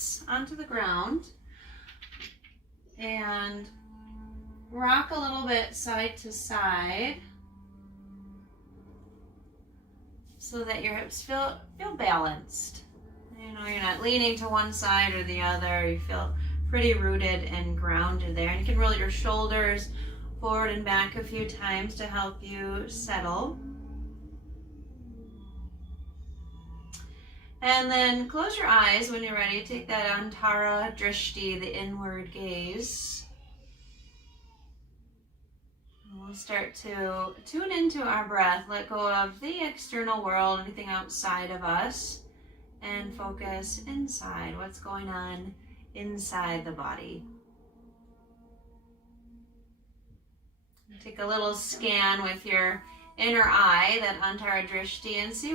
hips onto the ground and rock a little bit side to side so that your hips feel balanced. You know, you're not leaning to one side or the other. You feel pretty rooted and grounded there. And you can roll your shoulders forward and back a few times to help you settle. And then close your eyes when you're ready. Take that Antara Drishti, the inward gaze. And we'll start to tune into our breath. Let go of the external world, anything outside of us, and focus inside. What's going on inside the body? Take a little scan with your inner eye, that Antara Drishti, and see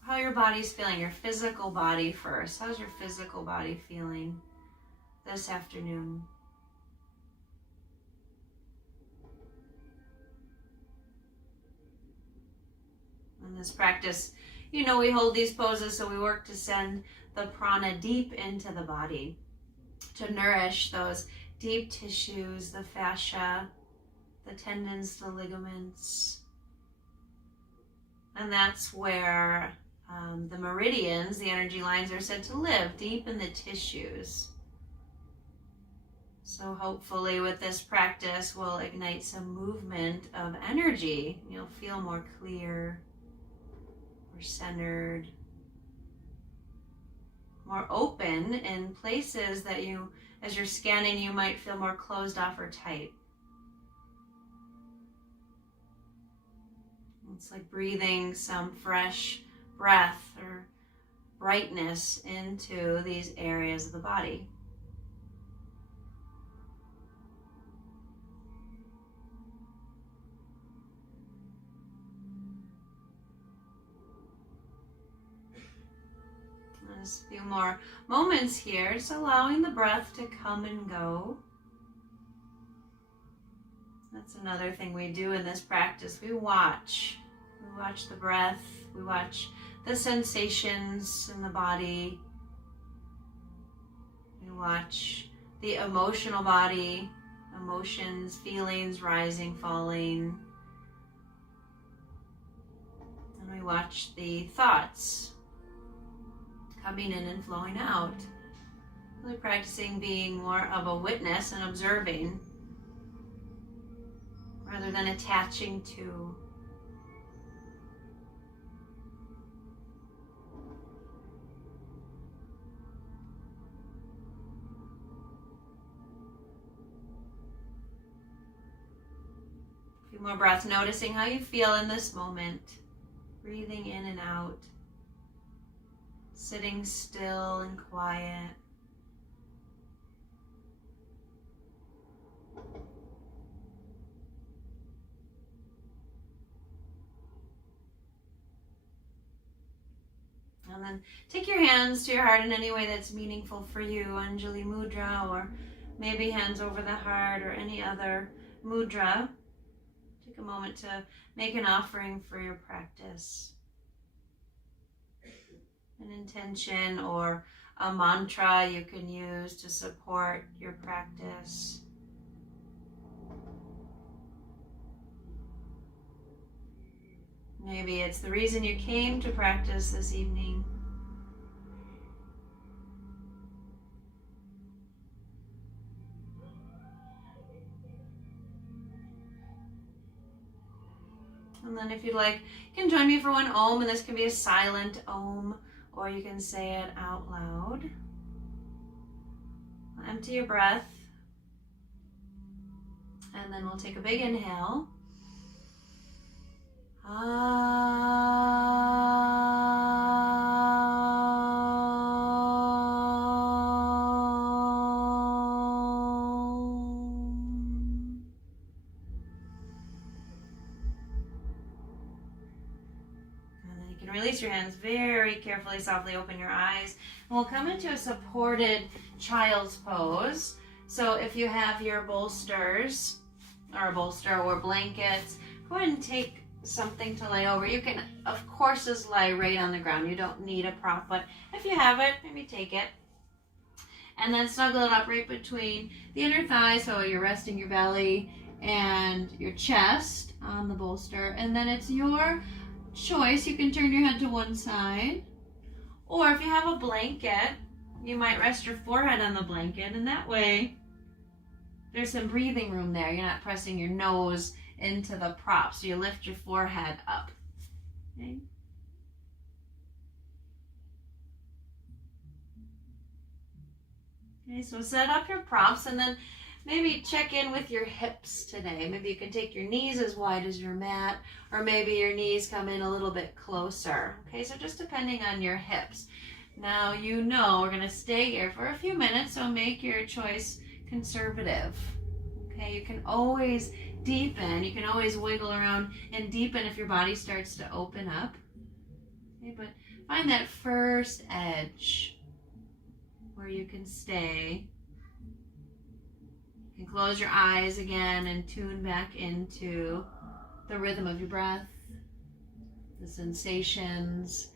how your body's feeling, your physical body first. How's your physical body feeling this afternoon? In this practice, you know, we hold these poses so we work to send the prana deep into the body, to nourish those deep tissues, the fascia, the tendons, the ligaments. And that's where the meridians, the energy lines, are said to live, deep in the tissues. So hopefully with this practice, we'll ignite some movement of energy. You'll feel more clear, more centered, more open in places that you, as you're scanning, you might feel more closed off or tight. It's like breathing some fresh breath or brightness into these areas of the body. Just a few more moments here, just allowing the breath to come and go. That's another thing we do in this practice. We watch the breath, we watch the sensations in the body, we watch the emotional body, emotions, feelings rising, falling, and we watch the thoughts coming in and flowing out. Really practicing being more of a witness and observing rather than attaching to. A few more breaths, noticing how you feel in this moment. Breathing in and out. Sitting still and quiet. And then take your hands to your heart in any way that's meaningful for you, Anjali Mudra, or maybe hands over the heart or any other mudra. Take a moment to make an offering for your practice. An intention or a mantra you can use to support your practice. Maybe it's the reason you came to practice this evening. And then if you'd like, you can join me for one Om, and this can be a silent Om, or you can say it out loud. Empty your breath, and then we'll take a big inhale. Release your hands very carefully, softly open your eyes. And we'll come into a supported child's pose. So if you have your bolsters, or a bolster or blankets, go ahead and take something to lay over. You can, of course, just lie right on the ground. You don't need a prop, but if you have it, maybe take it. And then snuggle it up right between the inner thigh, so you're resting your belly and your chest on the bolster. And then it's your choice. You can turn your head to one side. Or if you have a blanket, you might rest your forehead on the blanket. And that way, there's some breathing room there. You're not pressing your nose into the prop. So you lift your forehead up. Okay? Okay, so set up your props and then maybe check in with your hips today. Maybe you can take your knees as wide as your mat, or maybe your knees come in a little bit closer. Okay, so just depending on your hips. Now you know we're going to stay here for a few minutes, so make your choice conservative. Okay, you can always deepen. You can always wiggle around and deepen if your body starts to open up. Okay, but find that first edge where you can stay. You can close your eyes again and tune back into the rhythm of your breath, the sensations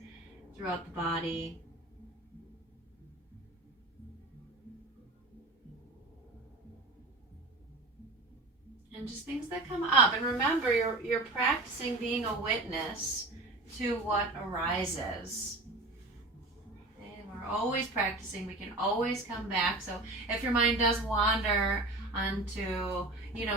throughout the body. And just things that come up. And remember, you're practicing being a witness to what arises. We're always practicing. We can always come back. So if your mind does wander onto,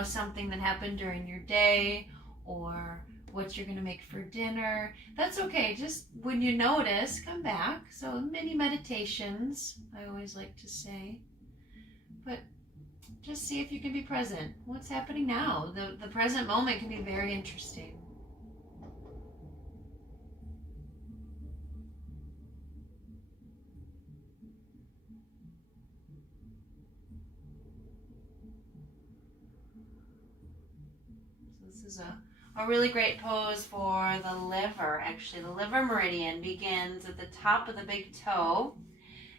something that happened during your day or what you're going to make for dinner, that's okay. Just when you notice, come back. So mini meditations, I always like to say. But just see if you can be present. What's happening now? The present moment can be very interesting. This is a really great pose for the liver. Actually, the liver meridian begins at the top of the big toe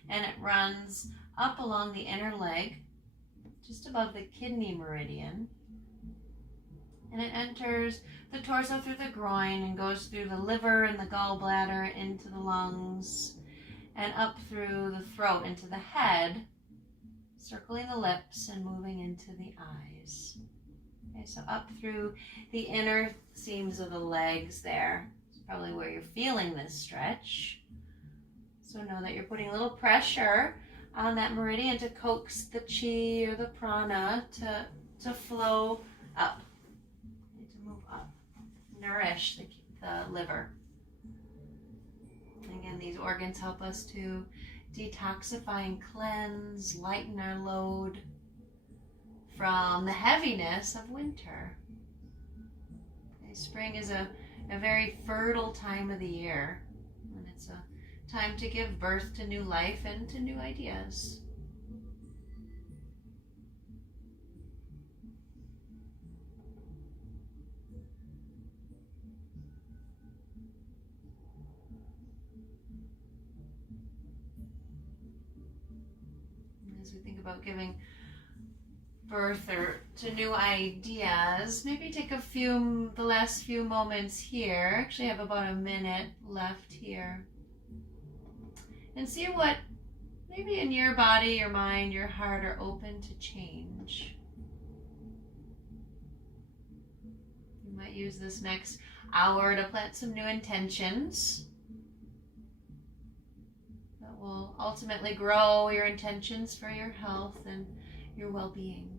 and it runs up along the inner leg just above the kidney meridian, and it enters the torso through the groin and goes through the liver and the gallbladder into the lungs and up through the throat into the head, circling the lips and moving into the eyes. Okay, so up through the inner seams of the legs there. It's probably where you're feeling this stretch. So know that you're putting a little pressure on that meridian to coax the chi or the prana to flow up, to move up, nourish the liver. And again, these organs help us to detoxify and cleanse, lighten our load from the heaviness of winter. Okay, spring is a very fertile time of the year, and it's a time to give birth to new life and to new ideas. And as we think about giving birth or to new ideas, maybe take the last few moments here. Actually, I have about a minute left here. And see what maybe in your body, your mind, your heart are open to change. You might use this next hour to plant some new intentions that will ultimately grow your intentions for your health and your well-being.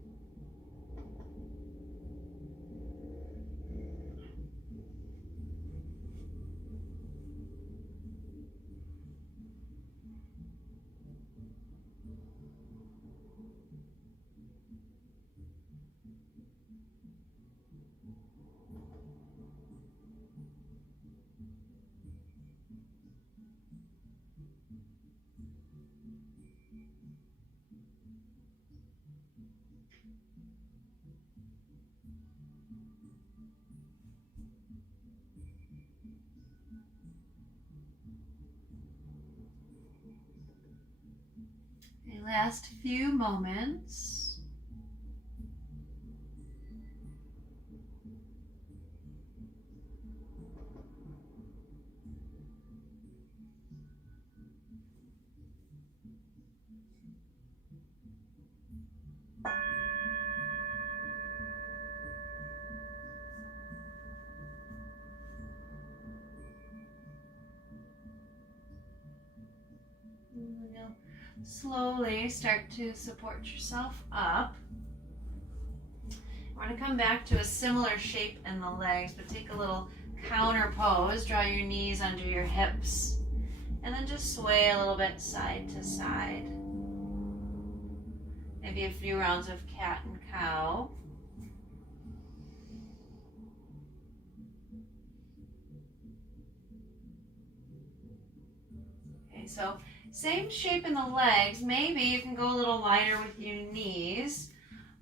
Last few moments. Slowly start to support yourself up. We're going to come back to a similar shape in the legs, but take a little counter pose. Draw your knees under your hips. And then just sway a little bit side to side. Maybe a few rounds of cat and cow. Okay, so same shape in the legs. Maybe you can go a little wider with your knees.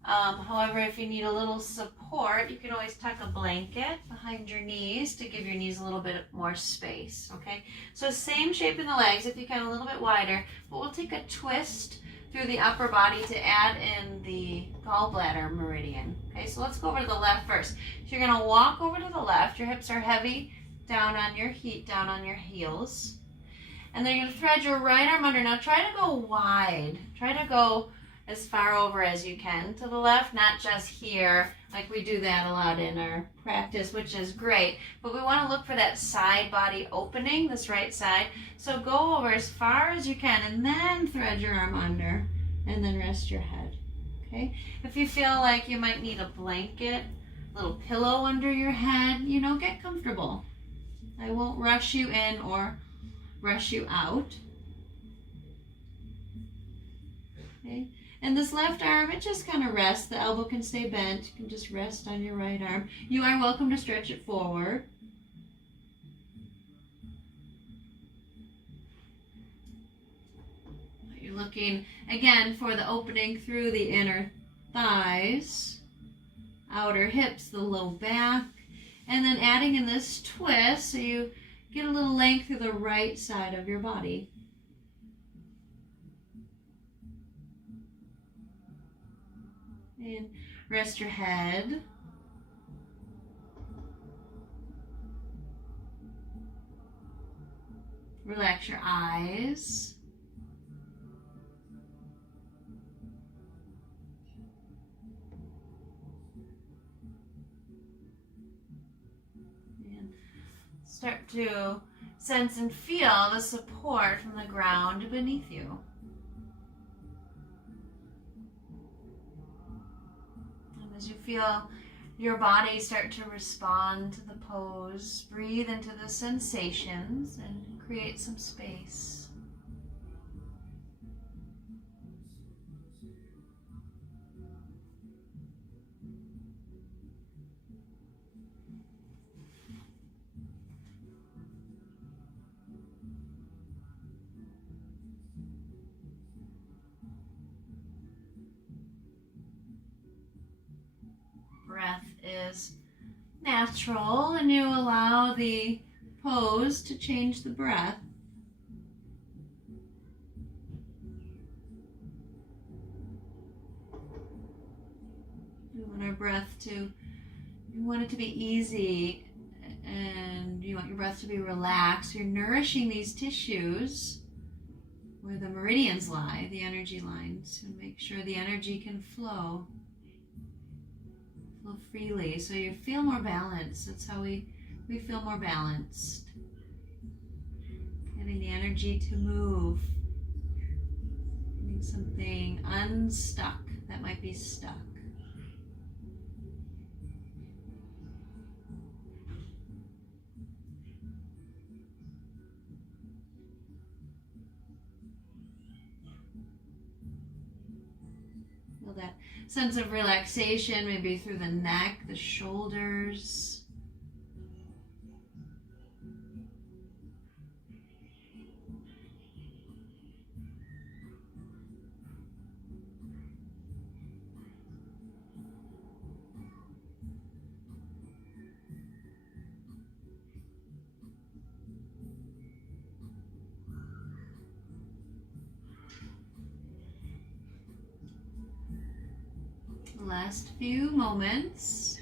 However, if you need a little support, you can always tuck a blanket behind your knees to give your knees a little bit more space, okay? So same shape in the legs, if you can, a little bit wider, but we'll take a twist through the upper body to add in the gallbladder meridian, okay? So let's go over to the left first. So you're gonna walk over to the left, your hips are heavy, down on your heels, and then you're gonna thread your right arm under. Now try to go wide, try to go as far over as you can to the left, not just here, like we do that a lot in our practice, which is great, but we want to look for that side body opening, this right side. So go over as far as you can and then thread your arm under and then rest your head, okay? If you feel like you might need a blanket, a little pillow under your head, you know, get comfortable. I won't rush you in or rush you out, okay? And this left arm, it just kind of rests. The elbow can stay bent. You can just rest on your right arm. You are welcome to stretch it forward. You're looking, again, for the opening through the inner thighs, outer hips, the low back, and then adding in this twist so you get a little length through the right side of your body. And rest your head. Relax your eyes. And start to sense and feel the support from the ground beneath you. As you feel your body start to respond to the pose, breathe into the sensations and create some space. Breath is natural, and you allow the pose to change the breath. We want our breath to, you want it to be easy, and you want your breath to be relaxed. You're nourishing these tissues where the meridians lie, the energy lines, and make sure the energy can flow freely, so you feel more balanced. That's how we feel more balanced. Getting the energy to move. Getting something unstuck that might be stuck. Feel that sense of relaxation, maybe through the neck, the shoulders. Last few moments.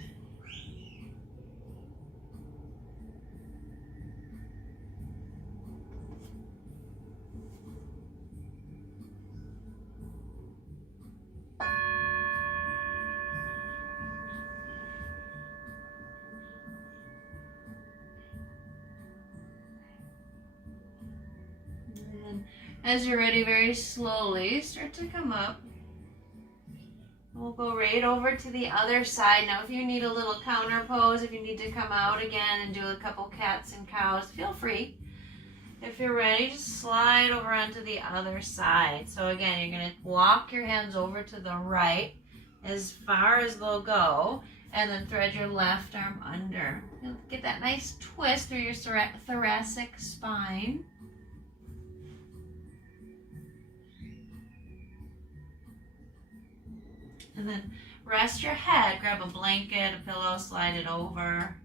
And then As you're ready, very slowly start to come up. We'll go right over to the other side. Now, if you need a little counter pose, if you need to come out again and do a couple cats and cows, feel free. If you're ready, just slide over onto the other side. So again, you're going to walk your hands over to the right as far as they'll go, and then thread your left arm under. You'll get that nice twist through your thoracic spine. And then rest your head, grab a blanket, a pillow, slide it over.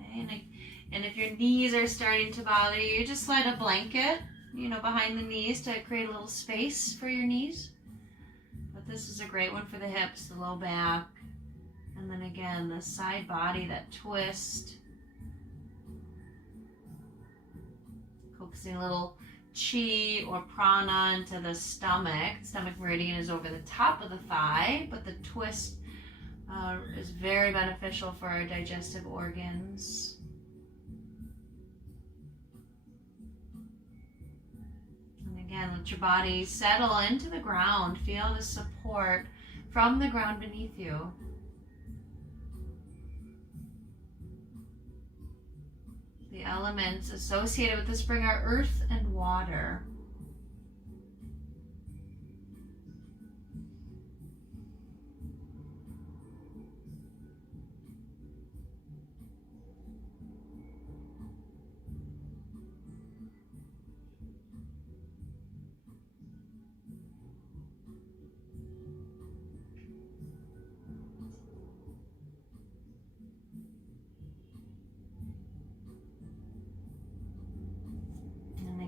Okay, and if your knees are starting to bother you, just slide a blanket, behind the knees to create a little space for your knees. But this is a great one for the hips, the low back, and then again, the side body, that twist. Focusing a little chi or prana into the stomach. Stomach meridian is over the top of the thigh, but the twist is very beneficial for our digestive organs. And again, let your body settle into the ground. Feel the support from the ground beneath you. The elements associated with this bring our earth and water.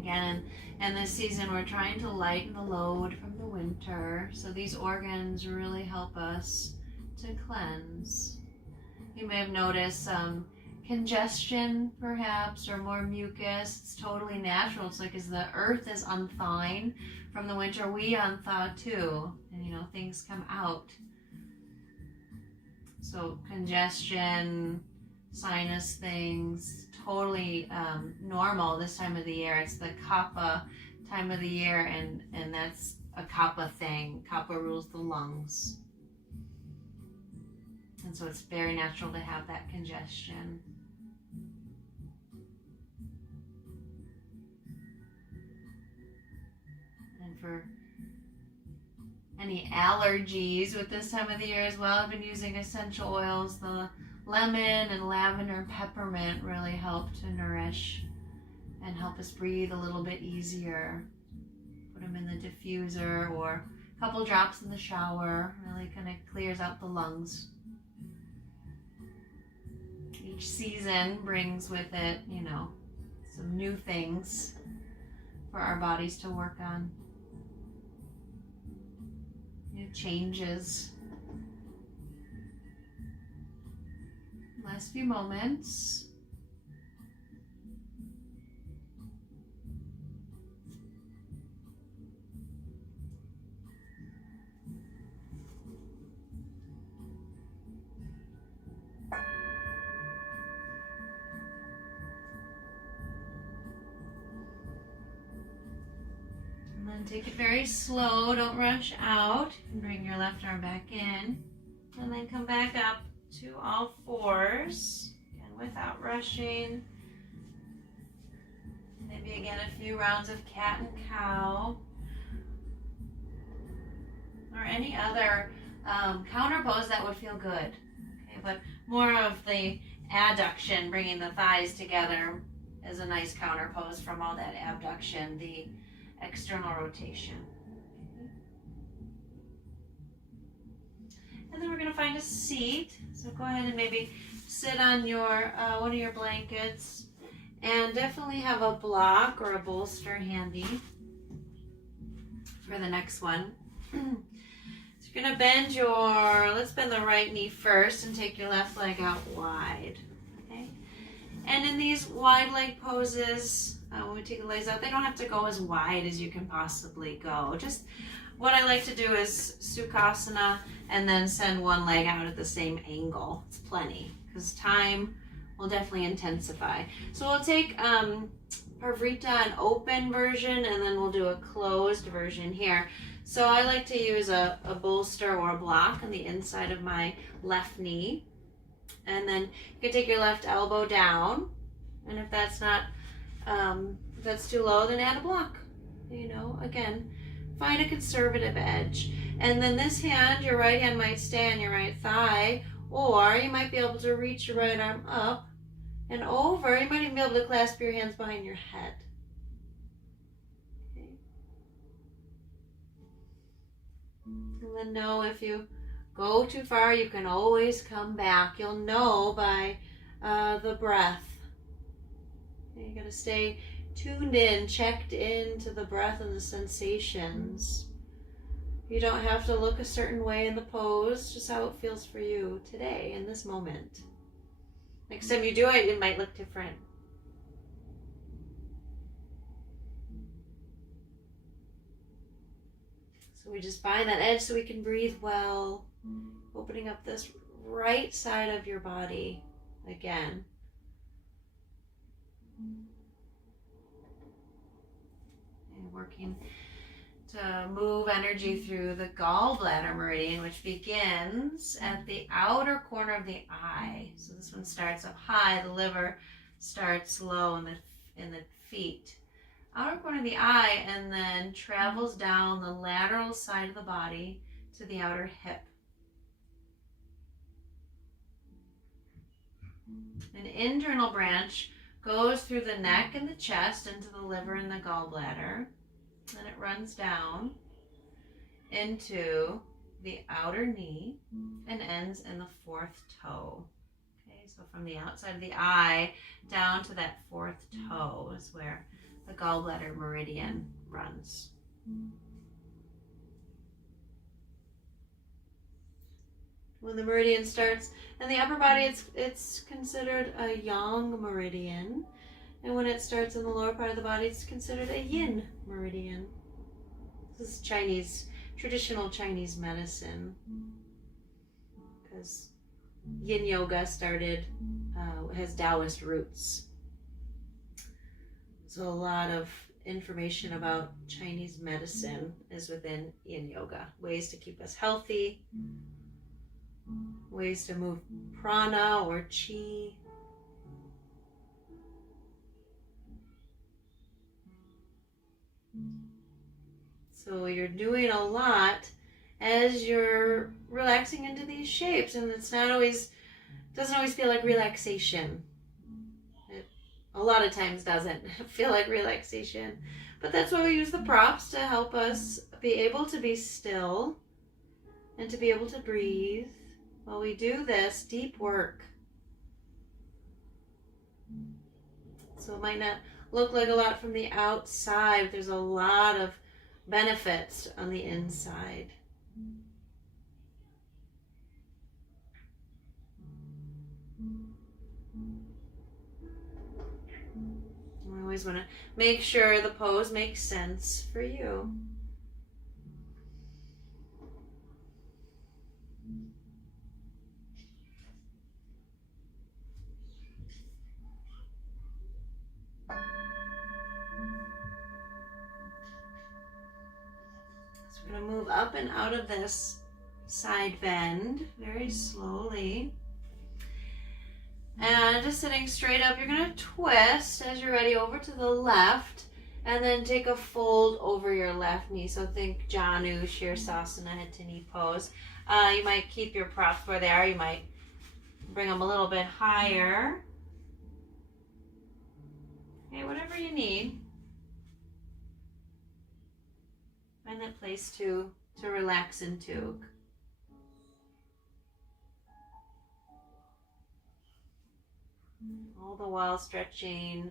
Again, and this season we're trying to lighten the load from the winter, so these organs really help us to cleanse. You may have noticed some congestion perhaps, or more mucus. It's totally natural. It's like as the earth is unthawing from the winter, we unthaw too, and things come out. So congestion, sinus things, totally normal this time of the year. It's the Kapha time of the year, and that's a Kapha thing. Kapha rules the lungs. And so it's very natural to have that congestion. And for any allergies with this time of the year as well, I've been using essential oils. The lemon and lavender and peppermint really help to nourish and help us breathe a little bit easier. Put them in the diffuser or a couple drops in the shower. Really kind of clears out the lungs. Each season brings with it, some new things for our bodies to work on. New changes. Last few moments. And then take it very slow. Don't rush out. Bring your left arm back in. And then come back up to all fours, again without rushing. Maybe again a few rounds of cat and cow, or any other counter pose that would feel good. Okay, but more of the adduction, bringing the thighs together, is a nice counter pose from all that abduction, the external rotation. And then we're going to find a seat. So go ahead and maybe sit on your one of your blankets, and definitely have a block or a bolster handy for the next one. So you're going to bend let's bend the right knee first and take your left leg out wide. Okay? And in these wide leg poses, when we take the legs out, they don't have to go as wide as you can possibly go. Just what I like to do is Sukhasana and then send one leg out at the same angle. It's plenty, because time will definitely intensify. So we'll take Parvrita, an open version, and then we'll do a closed version here. So I like to use a bolster or a block on the inside of my left knee. And then you can take your left elbow down. And if that's not, if that's too low, then add a block. You know, again, find a conservative edge. And then this hand, your right hand might stay on your right thigh, or you might be able to reach your right arm up and over. You might even be able to clasp your hands behind your head. Okay. And then know if you go too far, you can always come back. You'll know by the breath. Okay, you gotta stay tuned in, checked into the breath and the sensations. You don't have to look a certain way in the pose, just how it feels for you today, in this moment. Next time you do it, it might look different. So we just find that edge so we can breathe well, opening up this right side of your body again. And working to move energy through the gallbladder meridian, which begins at the outer corner of the eye. So this one starts up high, the liver starts low in the feet. Outer corner of the eye, and then travels down the lateral side of the body to the outer hip. An internal branch goes through the neck and the chest into the liver and the gallbladder. Then it runs down into the outer knee and ends in the fourth toe. Okay, so from the outside of the eye down to that fourth toe is where the gallbladder meridian runs. When the meridian starts in the upper body, it's considered a yang meridian. And when it starts in the lower part of the body, it's considered a yin meridian. This is Chinese, traditional Chinese medicine. Because yin yoga has Taoist roots. So a lot of information about Chinese medicine is within yin yoga. Ways to keep us healthy, ways to move prana or chi. So you're doing a lot as you're relaxing into these shapes, and it's not always, doesn't always feel like relaxation. It a lot of times doesn't feel like relaxation, but that's why we use the props to help us be able to be still and to be able to breathe while we do this deep work. So it might not look like a lot from the outside, but there's a lot of benefits on the inside. We always want to make sure the pose makes sense for you. So we're going to move up and out of this side bend very slowly. And just sitting straight up, you're going to twist as you're ready over to the left, and then take a fold over your left knee. So think Janu, Shirsasana, head to knee pose. You might keep your props where they are. You might bring them a little bit higher. Okay, whatever you need. Find that place to relax into. All the while stretching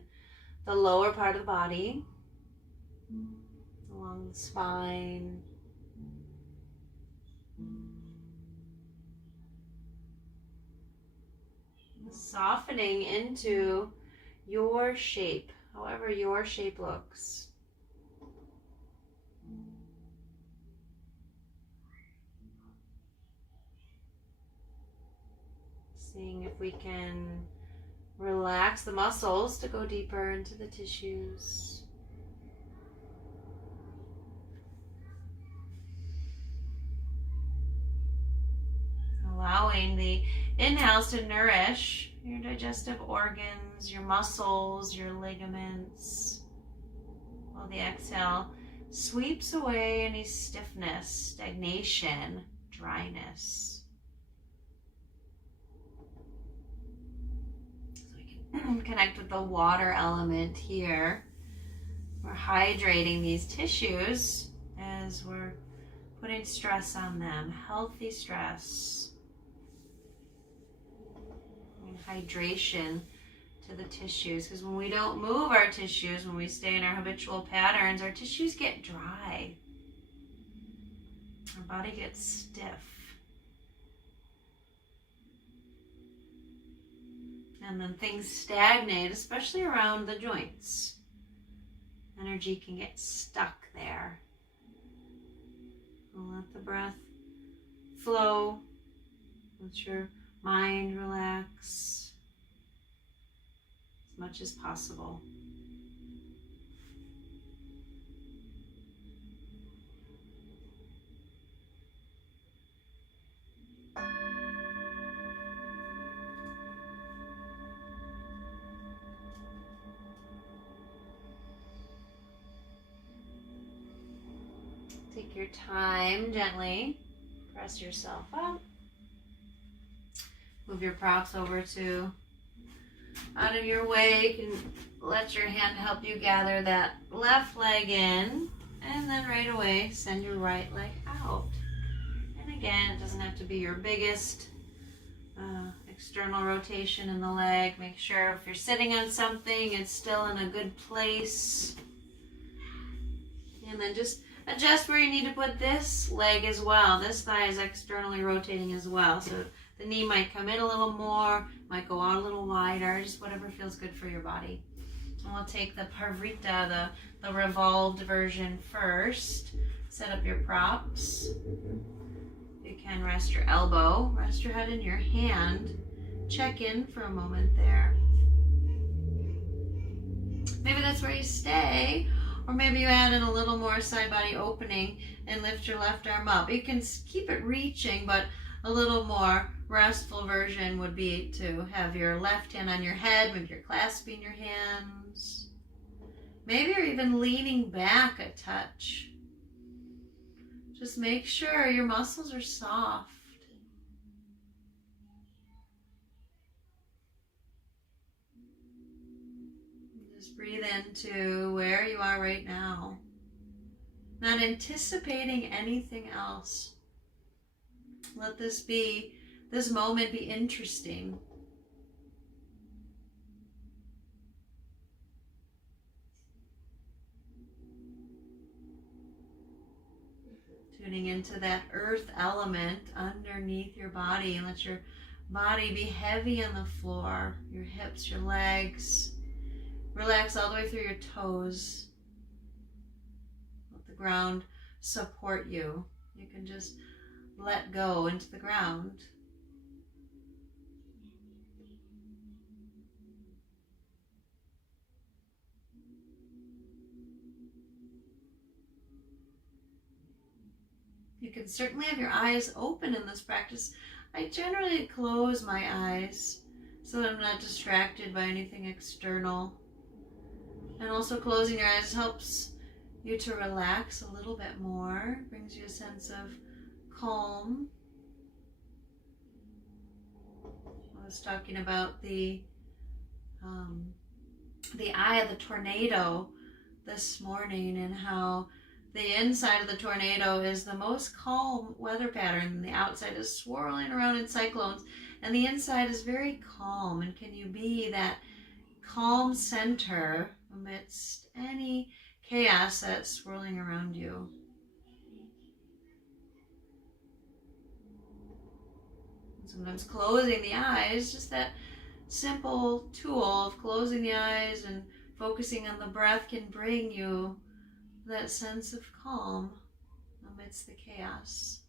the lower part of the body, along the spine. Softening into your shape, however your shape looks. Seeing if we can Relax the muscles to go deeper into the tissues. Allowing the inhales to nourish your digestive organs, your muscles, your ligaments, while the exhale sweeps away any stiffness, stagnation, dryness. So we can connect with the water element here. We're hydrating these tissues as we're putting stress on them, healthy stress. Hydration to the tissues, because when we don't move our tissues, when we stay in our habitual patterns, our tissues get dry. Our body gets stiff. And then things stagnate, especially around the joints. Energy can get stuck there. We'll let the breath flow. Let your mind relax as much as possible. Take your time, gently press yourself up. Move your props over to out of your way. You can let your hand help you gather that left leg in, and then right away send your right leg out. And again, it doesn't have to be your biggest external rotation in the leg. Make sure if you're sitting on something, it's still in a good place. And then just adjust where you need to put this leg as well. This thigh is externally rotating as well. So the knee might come in a little more, might go out a little wider, just whatever feels good for your body. And we'll take the Parvrita, the revolved version first. Set up your props. You can rest your elbow, rest your head in your hand. Check in for a moment there. Maybe that's where you stay, or maybe you add in a little more side body opening and lift your left arm up. You can keep it reaching, but a little more restful version would be to have your left hand on your head, maybe you're clasping your hands. Maybe you're even leaning back a touch. Just make sure your muscles are soft. Just breathe into where you are right now. Not anticipating anything else. Let this moment be interesting. Tuning into that earth element underneath your body, and let your body be heavy on the floor, your hips, your legs. Relax all the way through your toes. Let the ground support you. You can just let go into the ground. You can certainly have your eyes open in this practice. I generally close my eyes so that I'm not distracted by anything external. And also closing your eyes helps you to relax a little bit more, brings you a sense of calm. I was talking about the eye of the tornado this morning, and how the inside of the tornado is the most calm weather pattern. The outside is swirling around in cyclones, and the inside is very calm. And can you be that calm center amidst any chaos that's swirling around you? Sometimes closing the eyes, just that simple tool of closing the eyes and focusing on the breath, can bring you that sense of calm amidst the chaos.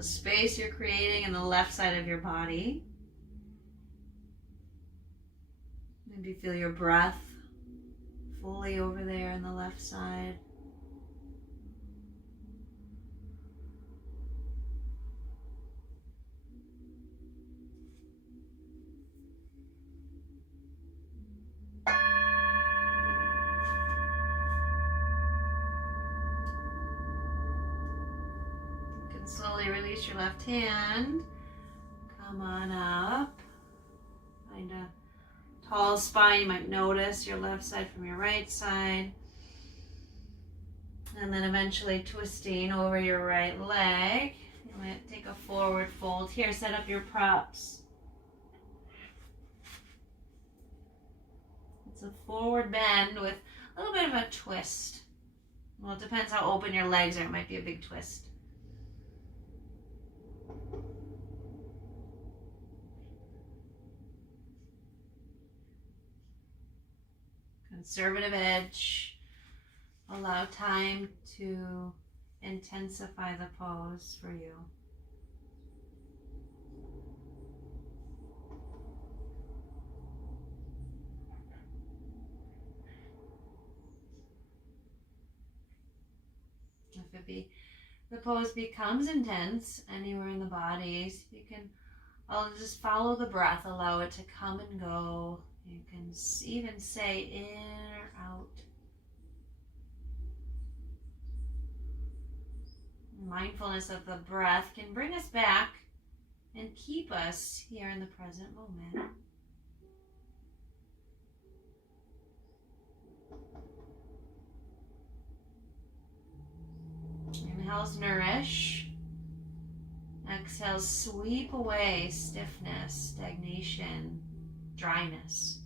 the space you're creating in the left side of your body. Maybe feel your breath fully over there in the left side. You can slowly release your left hand. Come on up. Find a tall spine. You might notice your left side from your right side. And then eventually twisting over your right leg. You might take a forward fold. Here, set up your props. It's a forward bend with a little bit of a twist. Well, it depends how open your legs are. It might be a big twist. Conservative edge. Allow time to intensify the pose for you. If the pose becomes intense anywhere in the body, you can just follow the breath, allow it to come and go. You can even say in or out. Mindfulness of the breath can bring us back and keep us here in the present moment. Inhales, nourish. Exhales, sweep away stiffness, stagnation, dryness.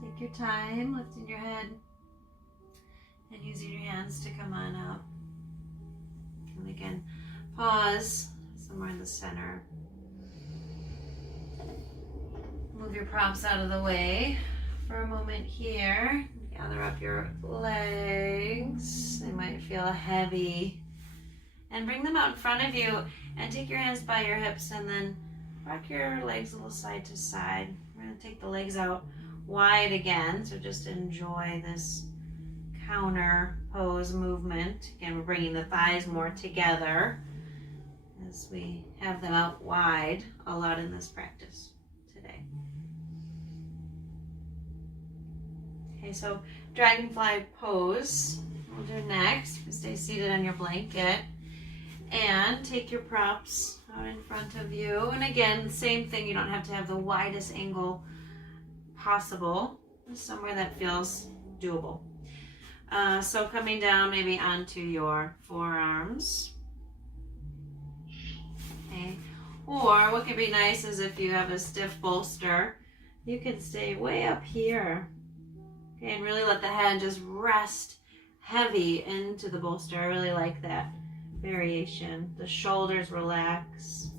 Take your time, lifting your head and using your hands to come on up. And again, pause somewhere in the center. Move your props out of the way for a moment here. Gather up your legs. They might feel heavy. And bring them out in front of you and take your hands by your hips and then rock your legs a little side to side. We're going to take the legs out wide again, so just enjoy this counter pose movement. Again, we're bringing the thighs more together as we have them out wide a lot in this practice today. Okay, so dragonfly pose we'll do next. You can stay seated on your blanket and take your props out in front of you. And again, same thing, you don't have to have the widest angle possible, somewhere that feels doable. So coming down maybe onto your forearms. Okay. Or what can be nice is if you have a stiff bolster, you can stay way up here. Okay, and really let the head just rest heavy into the bolster. I really like that variation. The shoulders relax.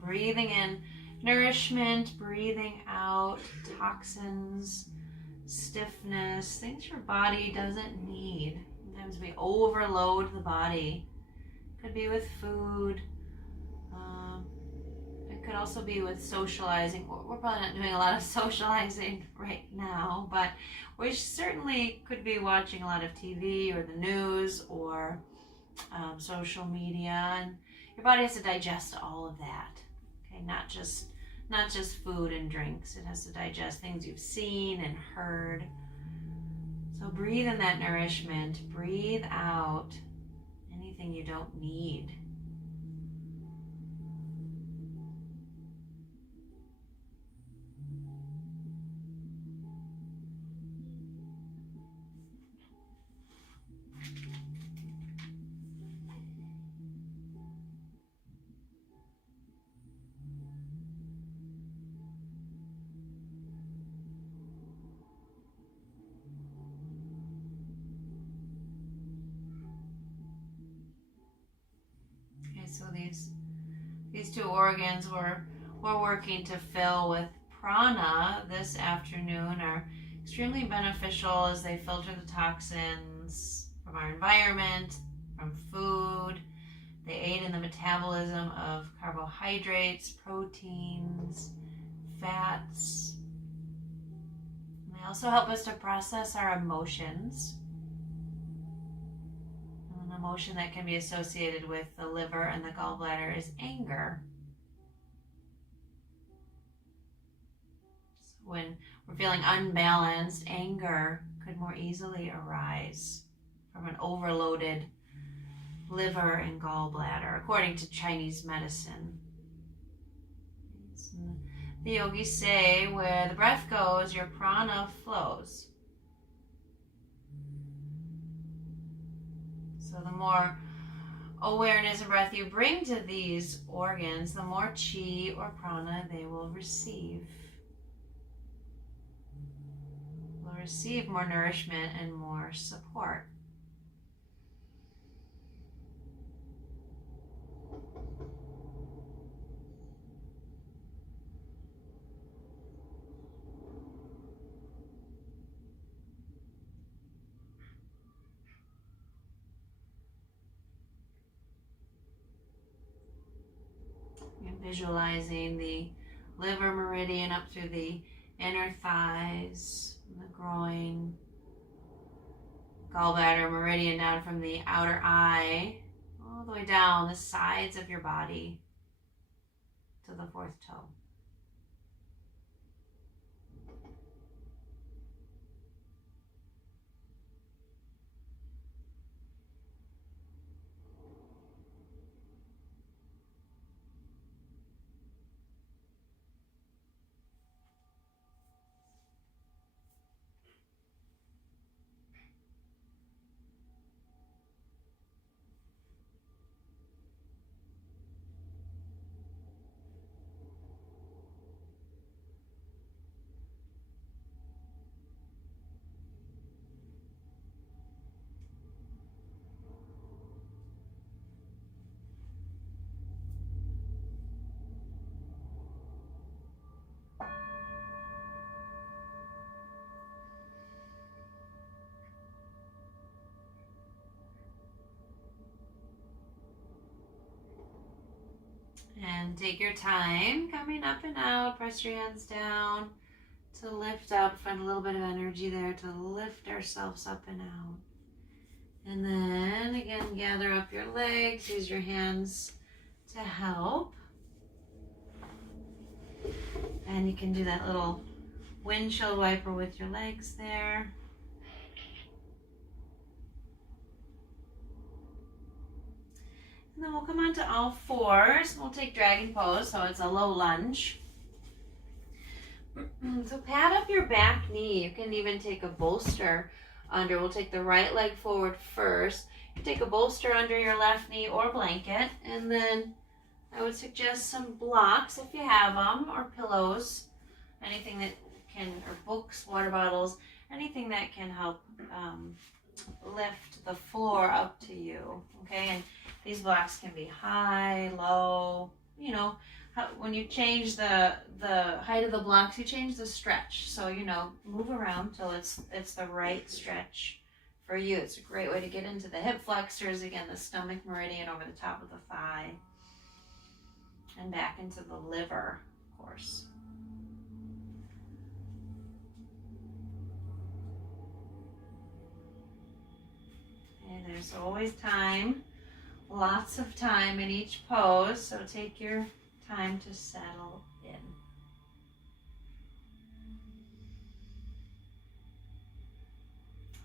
breathing in nourishment, breathing out toxins, stiffness, things your body doesn't need. Sometimes we overload the body. Could be with food. It could also be with socializing. We're probably not doing a lot of socializing right now, but we certainly could be watching a lot of TV or the news or social media, and your body has to digest all of that. Okay, not just food and drinks. It has to digest things you've seen and heard. So breathe in that nourishment. Breathe out anything you don't need. So these two organs we're working to fill with prana this afternoon are extremely beneficial as they filter the toxins from our environment, from food. They aid in the metabolism of carbohydrates, proteins, fats. And they also help us to process our emotions. Emotion that can be associated with the liver and the gallbladder is anger. So when we're feeling unbalanced, anger could more easily arise from an overloaded liver and gallbladder, according to Chinese medicine. The yogis say, where the breath goes, your prana flows. So the more awareness and breath you bring to these organs, the more chi or prana they will receive. Will receive more nourishment and more support. Visualizing the liver meridian up through the inner thighs, the groin, gallbladder meridian down from the outer eye, all the way down the sides of your body to the fourth toe. And take your time coming up and out. Press your hands down to lift up. Find a little bit of energy there to lift ourselves up and out. And then again, gather up your legs. Use your hands to help. And you can do that little windshield wiper with your legs there. And then we'll come onto all fours. We'll take dragon pose, so it's a low lunge. So pad up your back knee. You can even take a bolster under. We'll take the right leg forward first. You take a bolster under your left knee or blanket, and then I would suggest some blocks if you have them, or pillows, anything that can, or books, water bottles, anything that can help lift the floor up to you. Okay, and these blocks can be high, low, when you change the height of the blocks, you change the stretch. So, you know, move around till it's the right stretch for you. It's a great way to get into the hip flexors, again, the stomach meridian over the top of the thigh, and back into the liver, of course. And there's always time, lots of time in each pose, so take your time to settle in.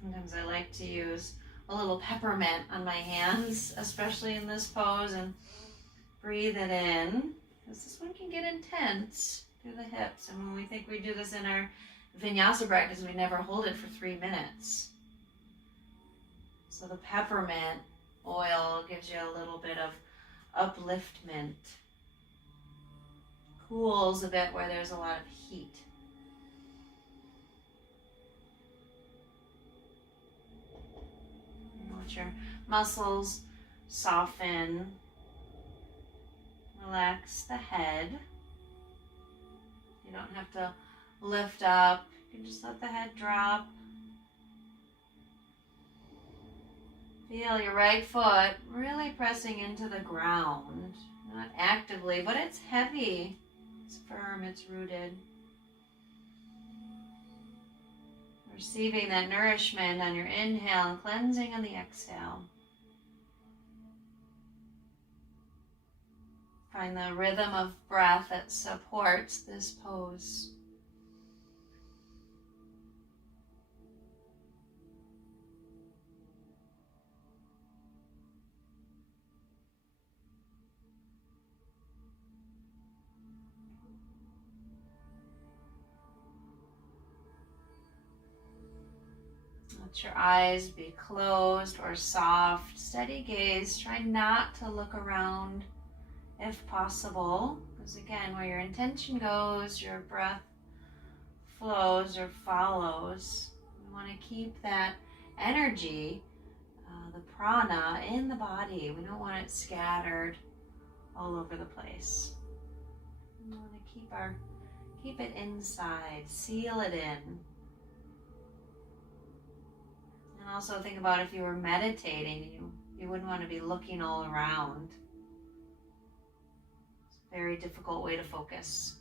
Sometimes I like to use a little peppermint on my hands, especially in this pose, and breathe it in, because this one can get intense through the hips. And when we think we do this in our vinyasa practice, we never hold it for 3 minutes. So the peppermint oil gives you a little bit of upliftment, cools a bit where there's a lot of heat. Let your muscles soften. Relax the head. You don't have to lift up. You can just let the head drop. Feel your right foot really pressing into the ground. Not actively, but it's heavy. It's firm, it's rooted. Receiving that nourishment on your inhale and cleansing on the exhale. Find the rhythm of breath that supports this pose. Let your eyes be closed or soft. Steady gaze. Try not to look around if possible, because again, where your intention goes, your breath flows or follows. We want to keep that energy, the prana, in the body. We don't want it scattered all over the place. We want to keep it inside, seal it in. And also think about if you were meditating, you wouldn't want to be looking all around. It's a very difficult way to focus.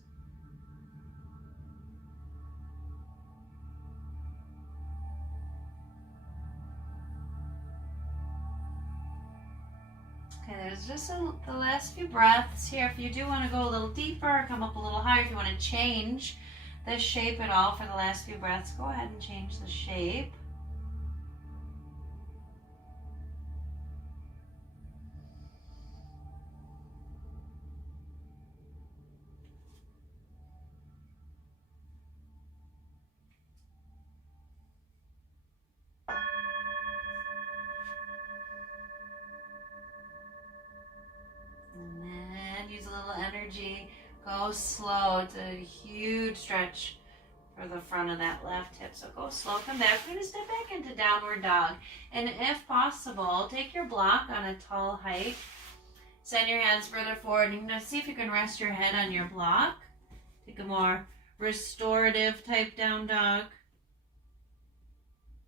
Okay, there's just the last few breaths here. If you do want to go a little deeper, come up a little higher, if you want to change the shape at all for the last few breaths, go ahead and change the shape. Use a little energy, go slow. It's a huge stretch for the front of that left hip, so go slow, come back. We're going to step back into downward dog, and if possible, take your block on a tall height, send your hands further forward, and now see if you can rest your head on your block. Take a more restorative type down dog,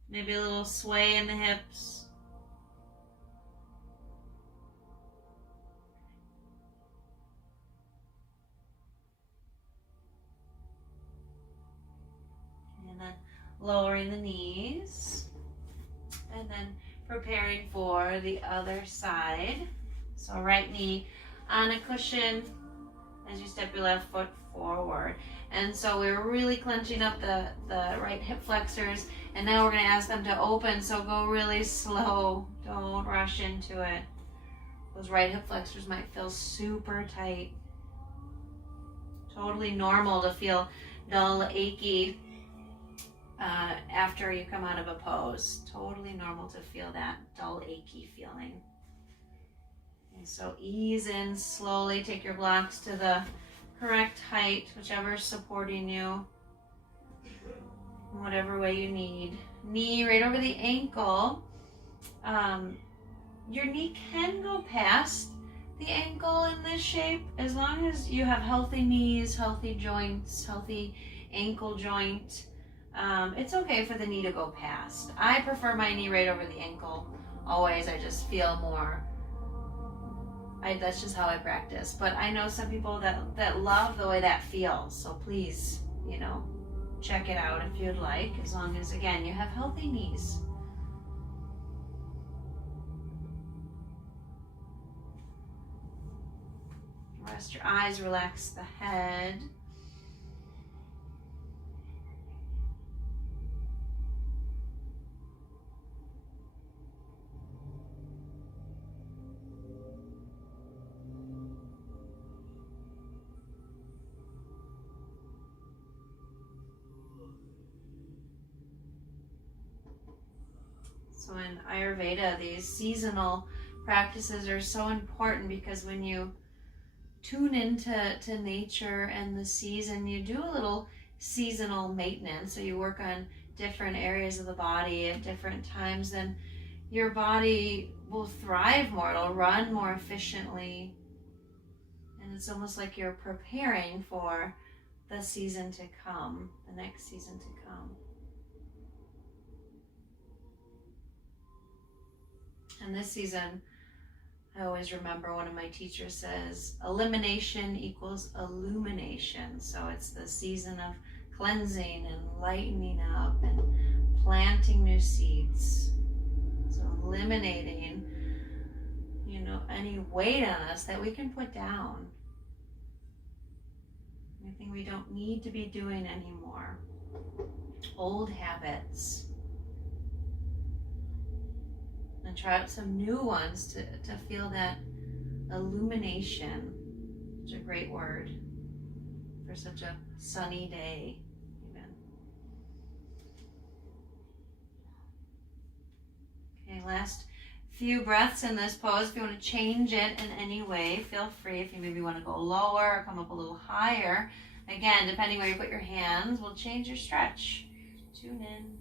maybe a little sway in the hips. Lowering the knees, and then preparing for the other side. So right knee on a cushion as you step your left foot forward. And so we're really clenching up the right hip flexors, and now we're going to ask them to open, so go really slow. Don't rush into it. Those right hip flexors might feel super tight. Totally normal to feel dull, achy after you come out of a pose. Totally normal to feel that dull, achy feeling. And so ease in slowly. Take your blocks to the correct height, whichever is supporting you, whatever way you need. Knee right over the ankle. Your knee can go past the ankle in this this shape, as long as you have healthy knees, healthy joints, healthy ankle joint, it's okay for the knee to go past. I prefer my knee right over the ankle. Always, I just feel more, that's just how I practice. But I know some people that love the way that feels. So please, you know, check it out if you'd like, as long as, again, you have healthy knees. Rest your eyes, relax the head. So in Ayurveda, these seasonal practices are so important, because when you tune into nature and the season, you do a little seasonal maintenance. So you work on different areas of the body at different times, then your body will thrive more, it'll run more efficiently. And it's almost like you're preparing for the season to come, the next season to come. And this season, I always remember one of my teachers says, elimination equals illumination. So it's the season of cleansing and lightening up and planting new seeds. So eliminating, you know, any weight on us that we can put down. Anything we don't need to be doing anymore. Old habits. And try out some new ones to feel that illumination. Such a great word for such a sunny day, even. Okay, last few breaths in this pose. If you want to change it in any way, feel free. If you maybe want to go lower or come up a little higher, again, depending where you put your hands, will change your stretch. Tune in.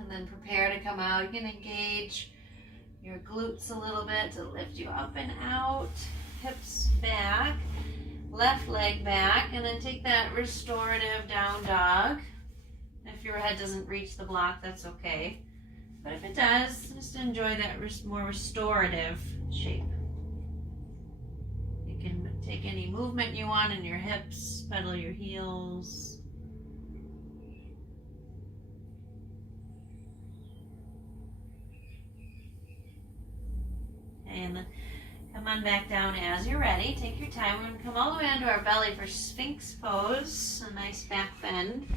And then prepare to come out. You can engage your glutes a little bit to lift you up and out. Hips back, left leg back, and then take that restorative down dog. If your head doesn't reach the block, that's okay. But if it does, just enjoy that more restorative shape. You can take any movement you want in your hips, pedal your heels. And then come on back down as you're ready. Take your time. We're going to come all the way onto our belly for Sphinx pose. A nice back bend.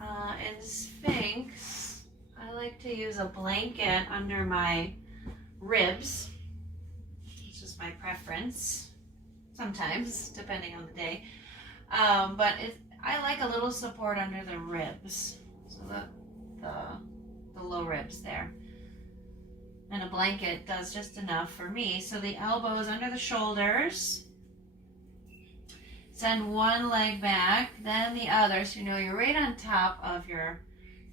In Sphinx, I like to use a blanket under my ribs. It's just my preference. Sometimes, depending on the day. But I like a little support under the ribs. So the low ribs there. And a blanket does just enough for me. So the elbows under the shoulders. Send one leg back, then the other. So you know you're right on top of your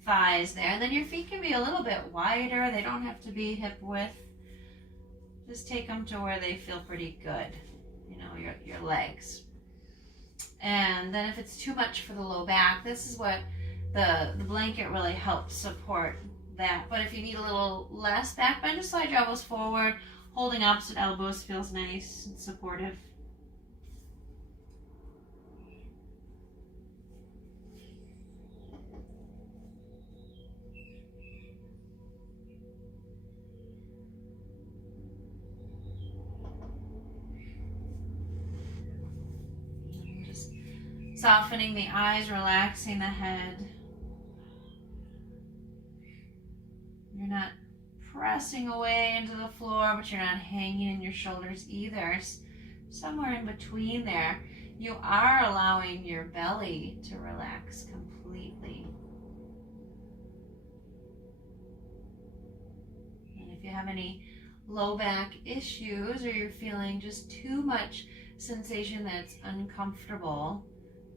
thighs there. And then your feet can be a little bit wider. They don't have to be hip width. Just take them to where they feel pretty good. You know, your legs. And then if it's too much for the low back, this is what the blanket really helps support that. But if you need a little less back bend, just slide your elbows forward. Holding opposite elbows feels nice and supportive. Just softening the eyes, relaxing the head. You're not pressing away into the floor, but you're not hanging in your shoulders either. Somewhere in between there, you are allowing your belly to relax completely. And if you have any low back issues, or you're feeling just too much sensation that's uncomfortable,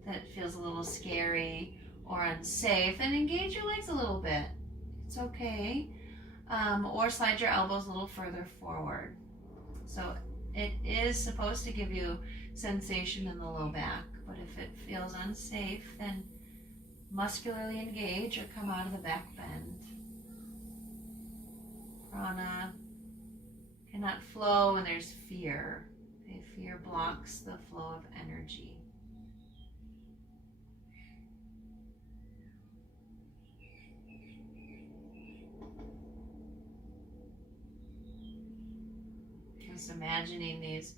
that feels a little scary or unsafe, then engage your legs a little bit. It's okay. Or slide your elbows a little further forward. So it is supposed to give you sensation in the low back, but if it feels unsafe, then muscularly engage or come out of the back bend. Prana cannot flow when there's fear. Okay, fear blocks the flow of energy. Just imagining these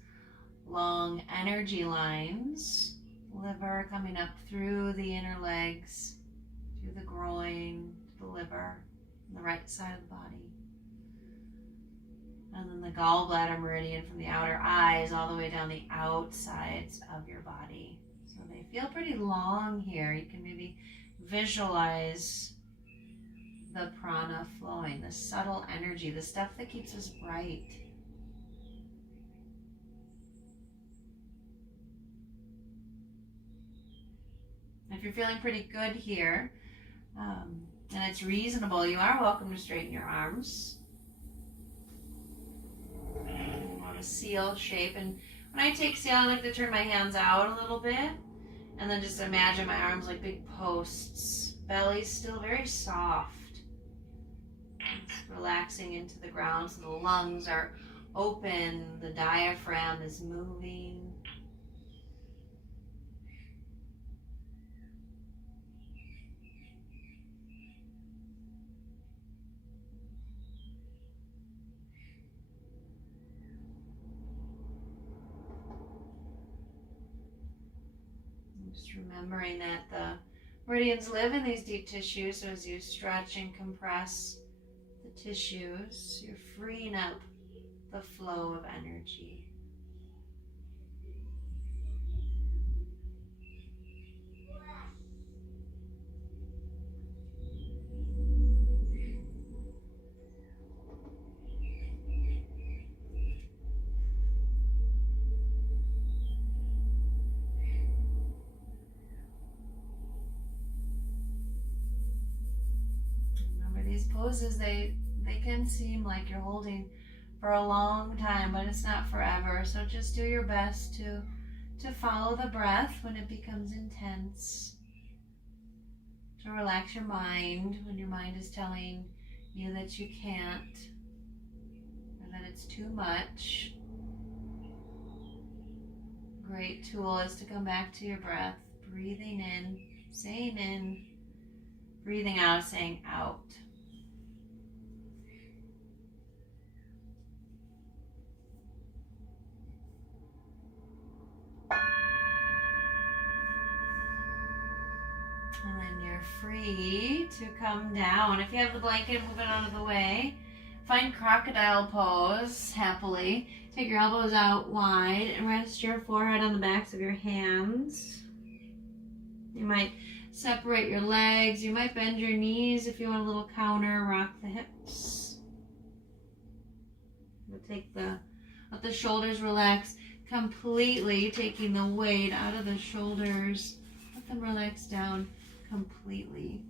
long energy lines, liver coming up through the inner legs, through the groin, the liver, on the right side of the body. And then the gallbladder meridian from the outer eyes all the way down the outsides of your body. So they feel pretty long here. You can maybe visualize the prana flowing, the subtle energy, the stuff that keeps us bright. If you're feeling pretty good here, and it's reasonable, you are welcome to straighten your arms. You want a seal shape, and when I take seal, I like to turn my hands out a little bit, and then just imagine my arms like big posts. Belly's still very soft. It's relaxing into the ground, so the lungs are open, the diaphragm is moving. Just remembering that the meridians live in these deep tissues, so as you stretch and compress the tissues, you're freeing up the flow of energy. Poses, they can seem like you're holding for a long time, but it's not forever. So just do your best to follow the breath when it becomes intense, to relax your mind when your mind is telling you that you can't, or that it's too much. Great tool is to come back to your breath, breathing in, saying in, breathing out, saying out. And then you're free to come down. If you have the blanket, move it out of the way. Find crocodile pose happily. Take your elbows out wide and rest your forehead on the backs of your hands. You might separate your legs. You might bend your knees if you want a little counter. Rock the hips. Let the shoulders relax completely, taking the weight out of the shoulders. Let them relax down completely.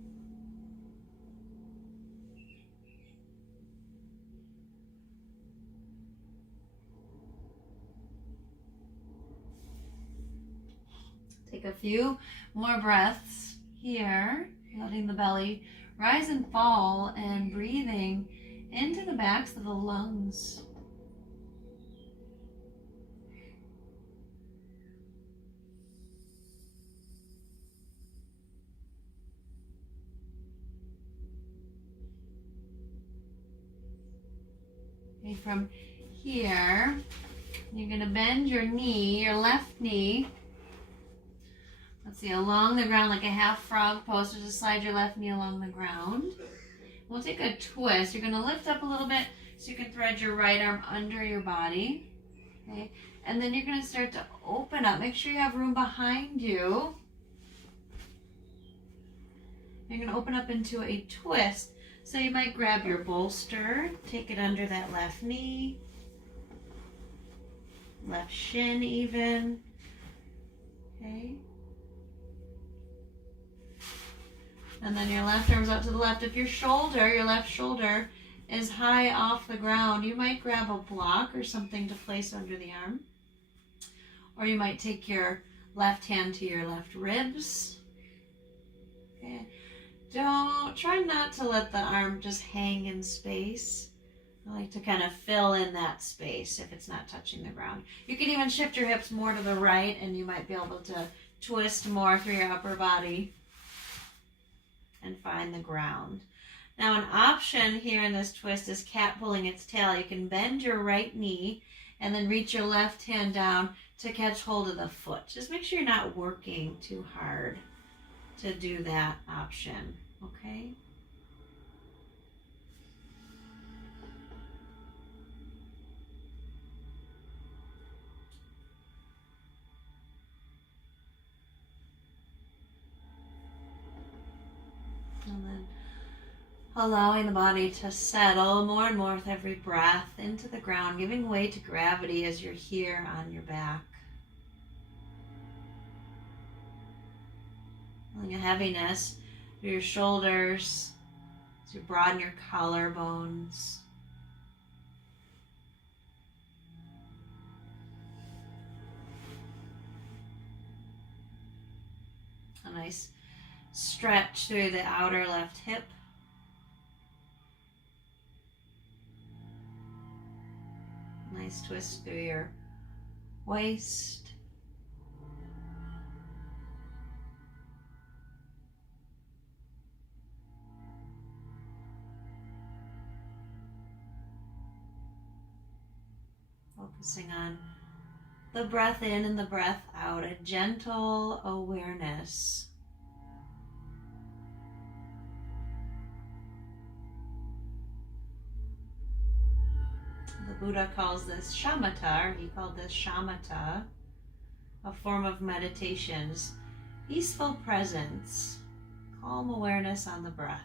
Take a few more breaths here, letting the belly rise and fall and breathing into the backs of the lungs. Okay, from here, you're going to bend your knee, your left knee. Let's see, along the ground like a half frog pose. So just slide your left knee along the ground. We'll take a twist. You're going to lift up a little bit, So you can thread your right arm under your body. Okay. And then you're going to start to open up. Make sure you have room behind you. You're going to open up into a twist. So you might grab your bolster, take it under that left knee, left shin even. Okay. And then your left arm's out to the left. If your left shoulder is high off the ground, you might grab a block or something to place under the arm. Or you might take your left hand to your left ribs. Okay. Try not to let the arm just hang in space. I like to kind of fill in that space if it's not touching the ground. You can even shift your hips more to the right and you might be able to twist more through your upper body and find the ground. Now an option here in this twist is cat pulling its tail. You can bend your right knee and then reach your left hand down to catch hold of the foot. Just make sure you're not working too hard to do that option, okay? And then allowing the body to settle more and more with every breath into the ground, giving way to gravity as you're here on your back. Feeling a heaviness through your shoulders as you broaden your collarbones. A nice stretch through the outer left hip. Nice twist through your waist. Focusing on the breath in and the breath out, a gentle awareness. The Buddha calls this shamatha, or he called this shamatha, a form of meditations, peaceful presence, calm awareness on the breath.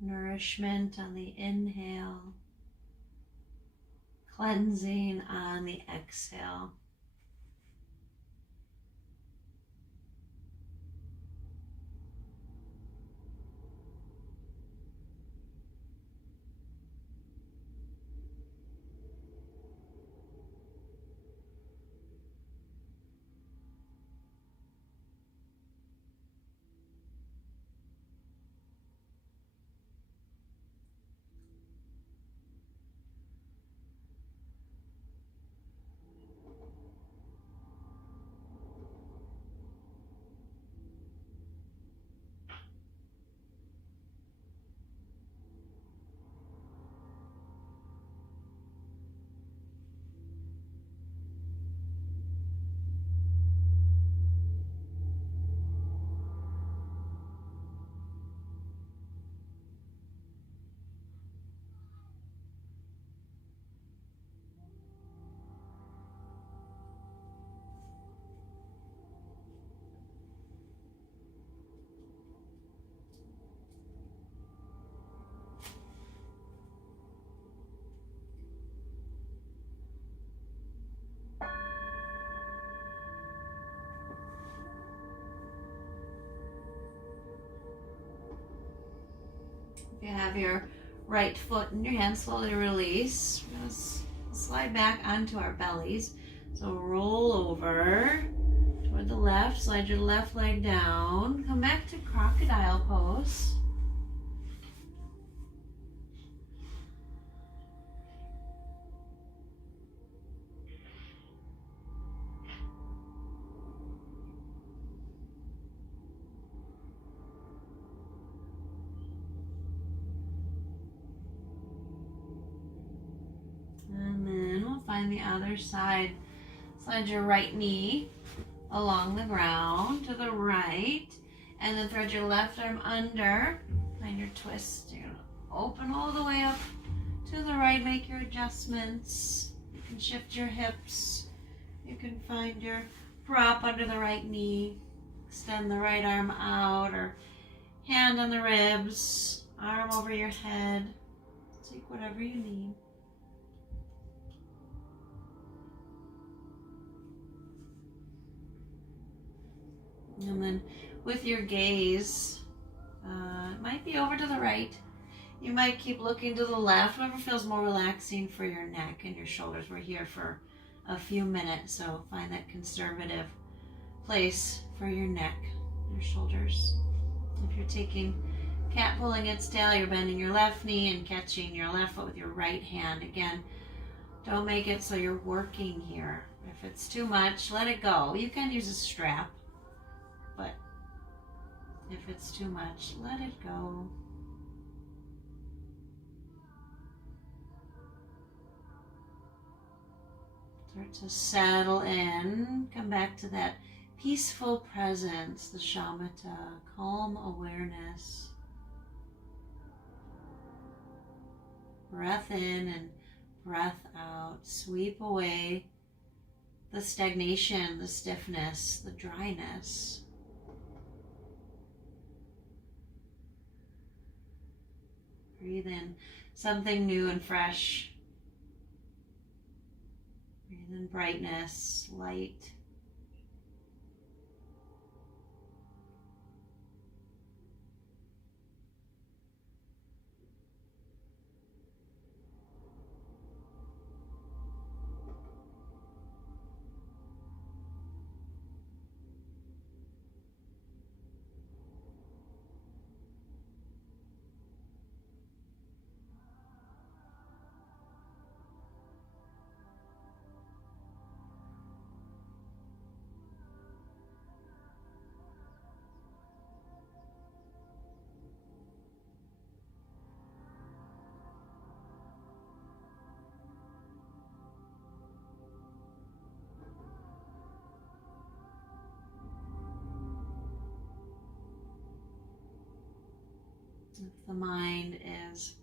Nourishment on the inhale, cleansing on the exhale. you have your right foot in your hand, slowly release. We're going to slide back onto our bellies. So roll over toward the left, slide your left leg down, come back to crocodile pose. And then we'll find the other side. Slide your right knee along the ground to the right, and then thread your left arm under. Find your twist. You're going to open all the way up to the right. Make your adjustments. You can shift your hips. You can find your prop under the right knee. Extend the right arm out, or hand on the ribs, arm over your head. Take whatever you need. And then with your gaze, it might be over to the right. You might keep looking to the left, whatever feels more relaxing for your neck and your shoulders. We're here for a few minutes, so find that conservative place for your neck, your shoulders. If you're taking cat pulling its tail, you're bending your left knee and catching your left foot with your right hand. Again, don't make it so you're working here. If it's too much, let it go. You can use a strap, but if it's too much, let it go. Start to settle in. Come back to that peaceful presence, the shamatha, calm awareness. Breath in and breath out. Sweep away the stagnation, the stiffness, the dryness. Breathe in something new and fresh. Breathe in brightness, light. If the mind is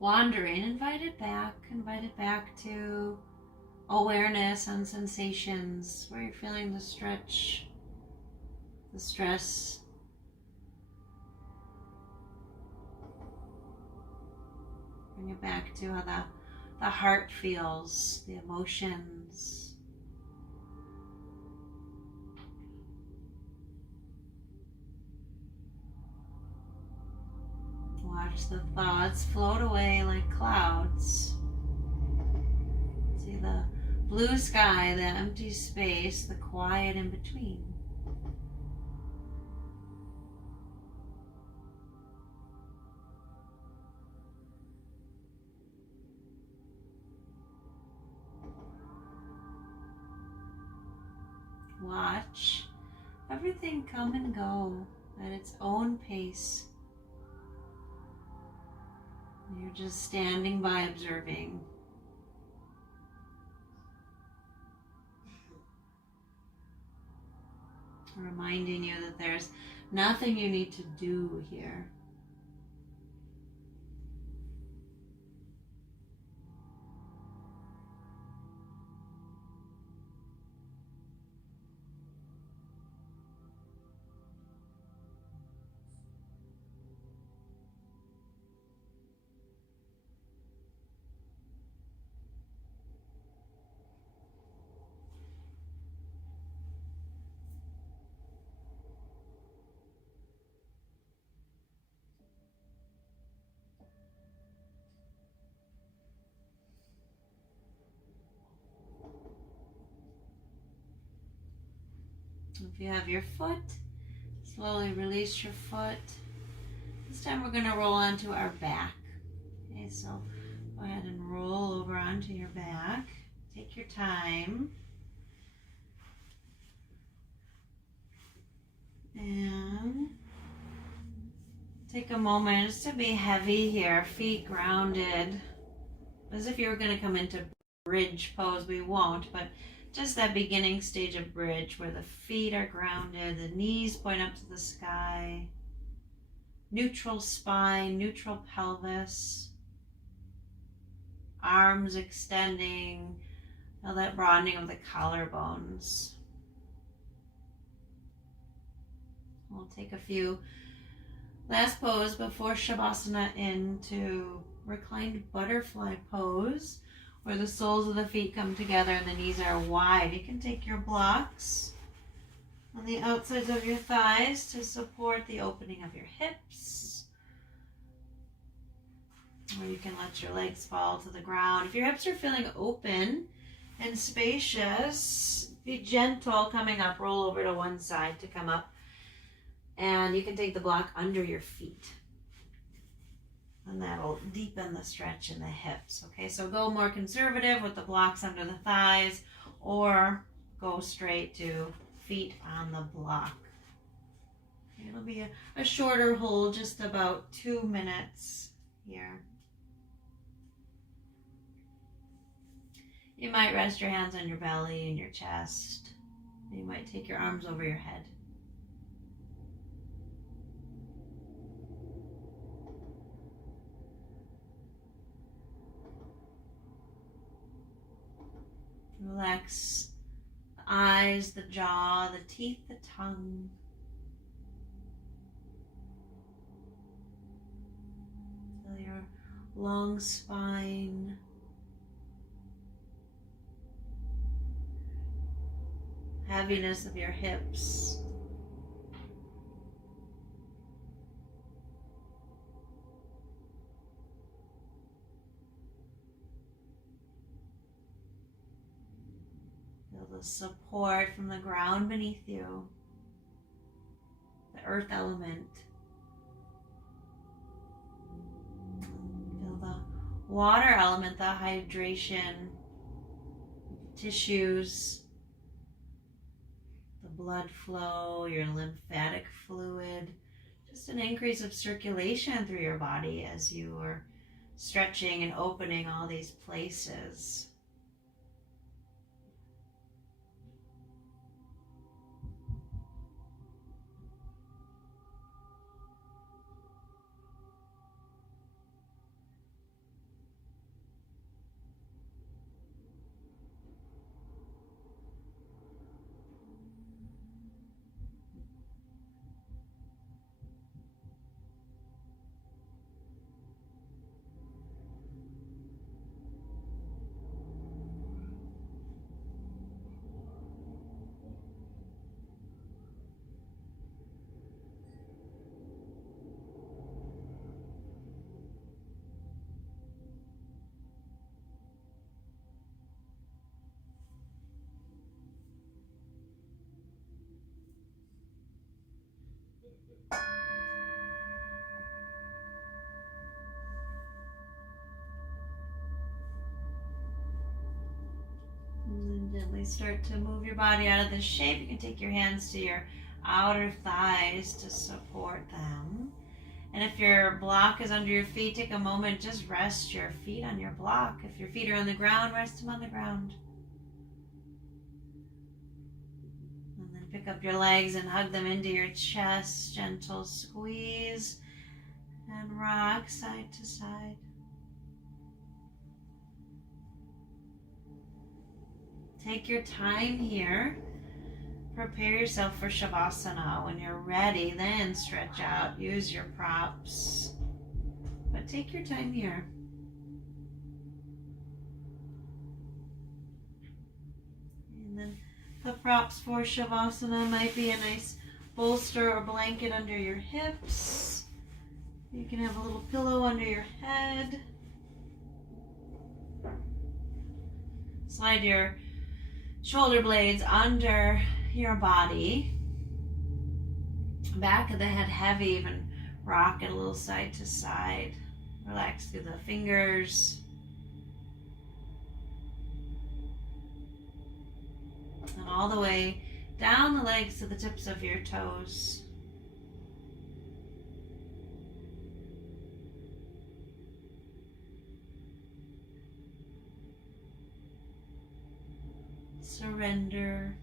wandering, invite it back to awareness and sensations where you're feeling the stretch, the stress. Bring it back to how the heart feels, the emotions. Watch the thoughts float away like clouds. See the blue sky, the empty space, the quiet in between. Watch everything come and go at its own pace. You're just standing by observing. Reminding you that there's nothing you need to do here. If you have your foot, slowly release your foot. This time we're going to roll onto our back. Okay, so go ahead and roll over onto your back. Take your time. And take a moment just to be heavy here, feet grounded. As if you were going to come into bridge pose. We won't, but just that beginning stage of bridge where the feet are grounded, the knees point up to the sky, neutral spine, neutral pelvis, arms extending, feel that broadening of the collarbones. We'll take a few last pose before Shavasana into reclined butterfly pose, where the soles of the feet come together and the knees are wide. You can take your blocks on the outsides of your thighs to support the opening of your hips. Or you can let your legs fall to the ground. If your hips are feeling open and spacious, be gentle coming up. Roll over to one side to come up. And you can take the block under your feet. And that'll deepen the stretch in the hips. Okay, so go more conservative with the blocks under the thighs, or go straight to feet on the block. It'll be a shorter hold, just about 2 minutes here. You might rest your hands on your belly and your chest. You might take your arms over your head. Relax the eyes, the jaw, the teeth, the tongue. Feel your long spine. Heaviness of your hips. Feel the support from the ground beneath you, the earth element. Feel the water element, the hydration, tissues, the blood flow, your lymphatic fluid, just an increase of circulation through your body as you are stretching and opening all these places. And then gently start to move your body out of this shape. You can take your hands to your outer thighs to support them. And if your block is under your feet, take a moment, just rest your feet on your block. If your feet are on the ground, rest them on the ground. And then pick up your legs and hug them into your chest. Gentle squeeze and rock side to side. Take your time here. Prepare yourself for Shavasana. When you're ready, then stretch out. Use your props. But take your time here. And then the props for Shavasana might be a nice bolster or blanket under your hips. You can have a little pillow under your head. Slide your shoulder blades under your body. Back of the head heavy, even rock it a little side to side. Relax through the fingers. And all the way down the legs to the tips of your toes. Surrender.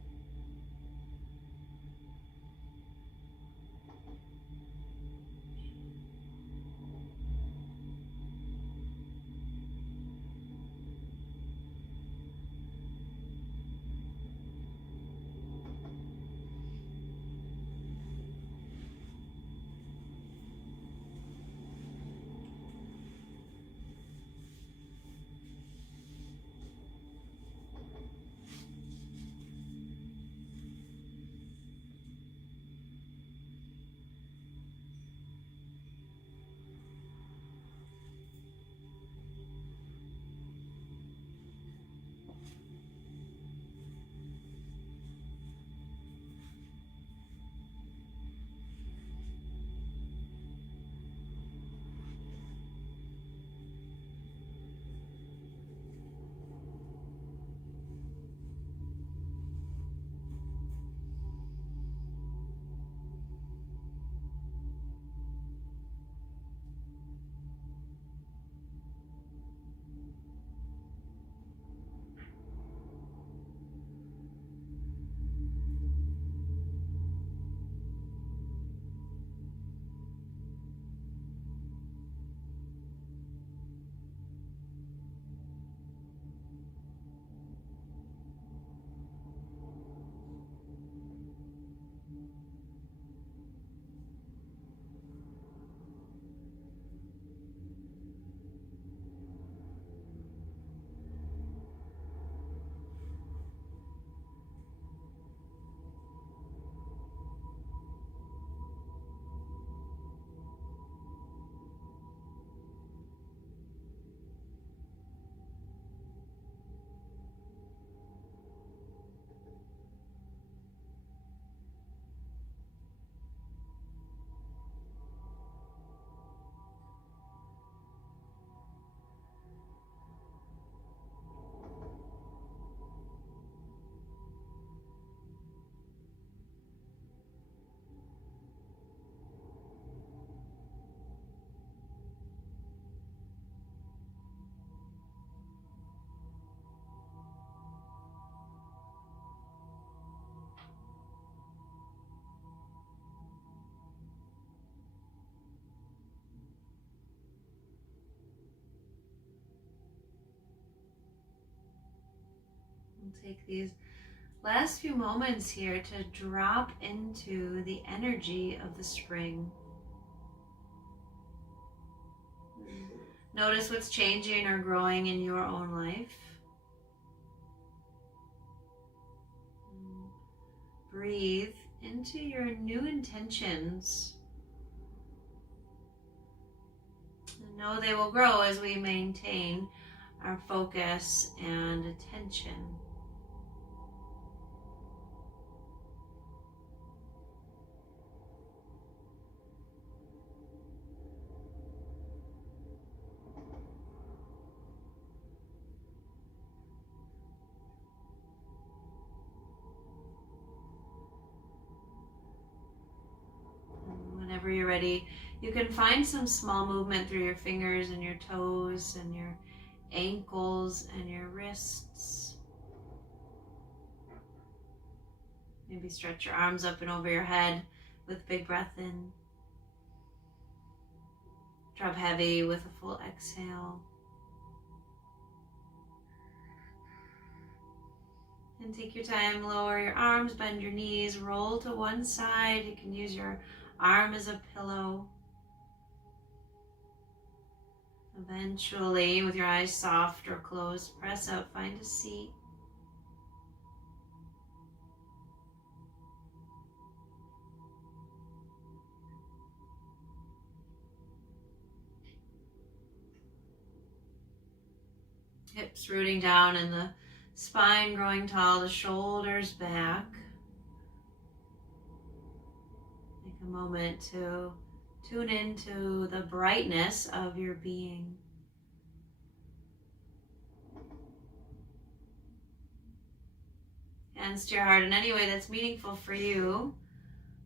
Take these last few moments here to drop into the energy of the spring. Notice what's changing or growing in your own life. Breathe into your new intentions. And know they will grow as we maintain our focus and attention. Whenever you're ready, you can find some small movement through your fingers and your toes and your ankles and your wrists. Maybe stretch your arms up and over your head with big breath in. Drop heavy with a full exhale. And take your time, lower your arms, bend your knees, roll to one side. You can use your arm as a pillow. Eventually, with your eyes soft or closed, press up, find a seat. Hips rooting down and the spine growing tall, the shoulders back. Take a moment to tune into the brightness of your being. Hands to your heart in any way that's meaningful for you.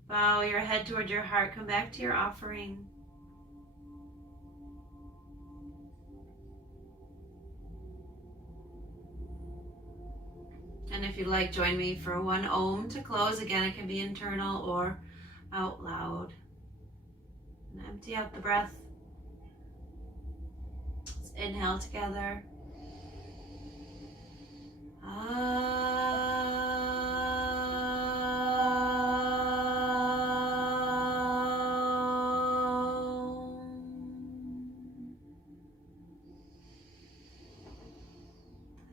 Bow your head toward your heart. Come back to your offering. And if you'd like, join me for one Om to close. Again, it can be internal or out loud. And empty out the breath. Let's inhale together.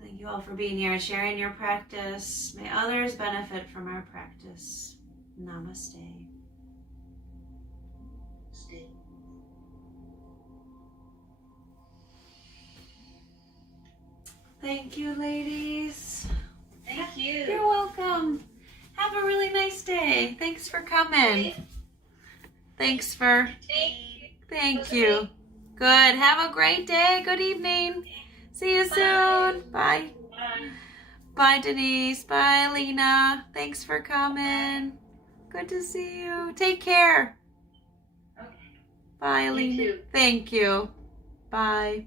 Thank you all for being here and sharing your practice. May others benefit from our practice. Namaste. Thank you, ladies. Thank you. You're welcome. Have a really nice day. Thanks for coming. Thanks for... Thank you. Good. Have a great day. Good evening. See you soon. Bye. Bye. Bye, Denise. Bye, Lena. Thanks for coming. Good to see you. Take care. Okay. Bye, You Lena. too. Thank you. Bye.